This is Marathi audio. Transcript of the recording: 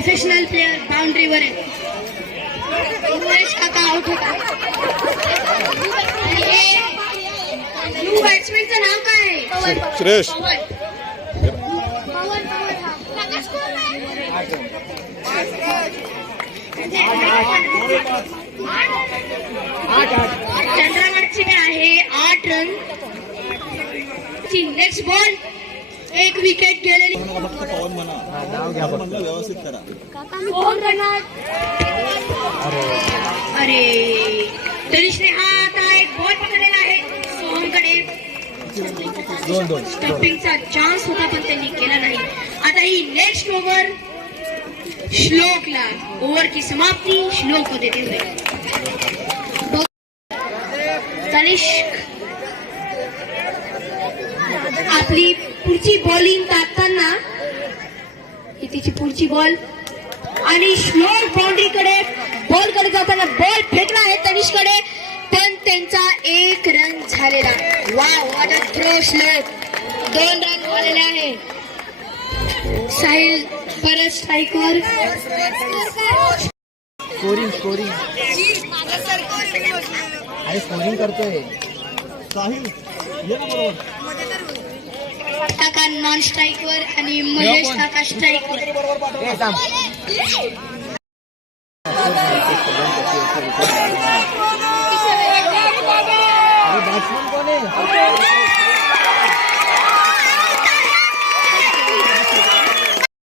प्रोफेशनल प्लेयर बाउंड्रीवर आहे. महेश काका आउट होता. आणि हे न्यू बॅट्समॅनचं नाव काय आहे? श्रेयस. चंद्रगडची आहे 8 रन. Next ball. एक विकेट गेलेली. अरे तनिषने हा आता एक बॉल पकडलेला आहे सोहमकडे. स्टंपिंगचा चान्स होता पण त्यांनी केला नाही. आता ही नेक्स्ट ओव्हर श्लोकला. ओव्हर की समाप्ती श्लोक को देते हुए तनिष्क आपली पुढची बॉलिंग टाकताना ही तिची पुढची बॉल आणि श्लोक बाउंड्रीकडे बॉलकडे जाताना बॉल फेकला आहे तनिष्कडे पण त्यांचा 1 रन झालेला. Wow what a throw. Shlok 2 run झालेले आहे. साहिल परत स्ट्राईकवर. स्कोरिंग स्कोरिंग करतोय साहिल. काका नॉन स्ट्राईकवर आणि महेश काका स्ट्राईकवर.